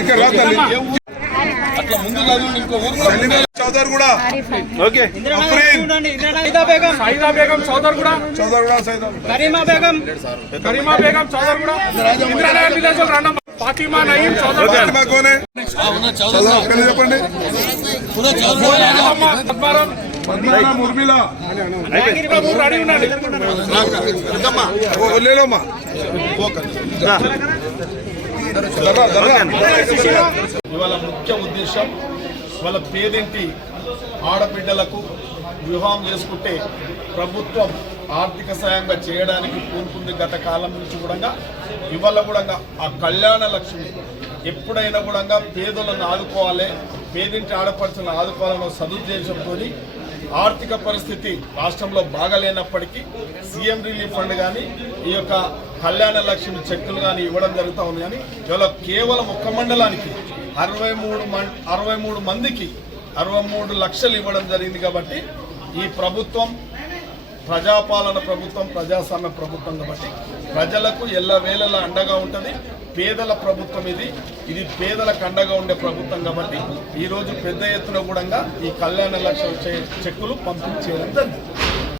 ఇక్కడ రా తల్లి. అట్లా ముందు కాదు ఇంకో ఊరు కూడా ఓకే బేగం సైదా బేగం చౌదర్ కూడా చౌదర్ కూడా కరీమా బేగం కరీమా బేగం చౌదర్ కూడా ఇంద్రనగర్ విలేజ్ రెండు ఫాతిమా నయీం చౌదర్ ఫాతిమా కోనే చౌదర్ ఒక్కనే చెప్పండి ఇవాళ ముఖ్య ఉద్దేశం వాళ్ళ పేదింటి? ఆడబిడ్డలకు వివాహం చేసుకుంటే ప్రభుత్వం ఆర్థిక సాయంగా చేయడానికి పూనుకుంది గత కాలం నుంచి కూడా. ఇవాళ కూడా ఆ కళ్యాణ లక్ష్మి ఎప్పుడైనా కూడా పేదలను ఆదుకోవాలి పేదింటి ఆడపడుచులను ఆదుకోవాలన్న సదుద్దేశంతో ఆర్థిక పరిస్థితి రాష్ట్రంలో బాగలేనప్పటికీ సీఎం రిలీఫ్ ఫండ్ కానీ ఈ యొక్క కళ్యాణ లక్ష్మి చెక్కులు కానీ ఇవ్వడం జరుగుతూ ఉంది కానీ ఇవాళ కేవలం ఒక్క మండలానికి అరవై మూడు మం అరవై మూడు మందికి అరవై మూడు లక్షలు ఇవ్వడం జరిగింది కాబట్టి ఈ ప్రభుత్వం ప్రజాపాలన ప్రభుత్వం ప్రజాస్వామ్య ప్రభుత్వం కాబట్టి ప్రజలకు ఎల్లవేళలా అండగా ఉంటుంది. పేదల ప్రభుత్వం ఇది. ఇది పేదల కండగా ఉండే ప్రభుత్వం కాబట్టి ఈరోజు పెద్ద ఎత్తున కూడా ఈ కళ్యాణ లక్ష చెక్కులు పంపిణీ జరిగింది.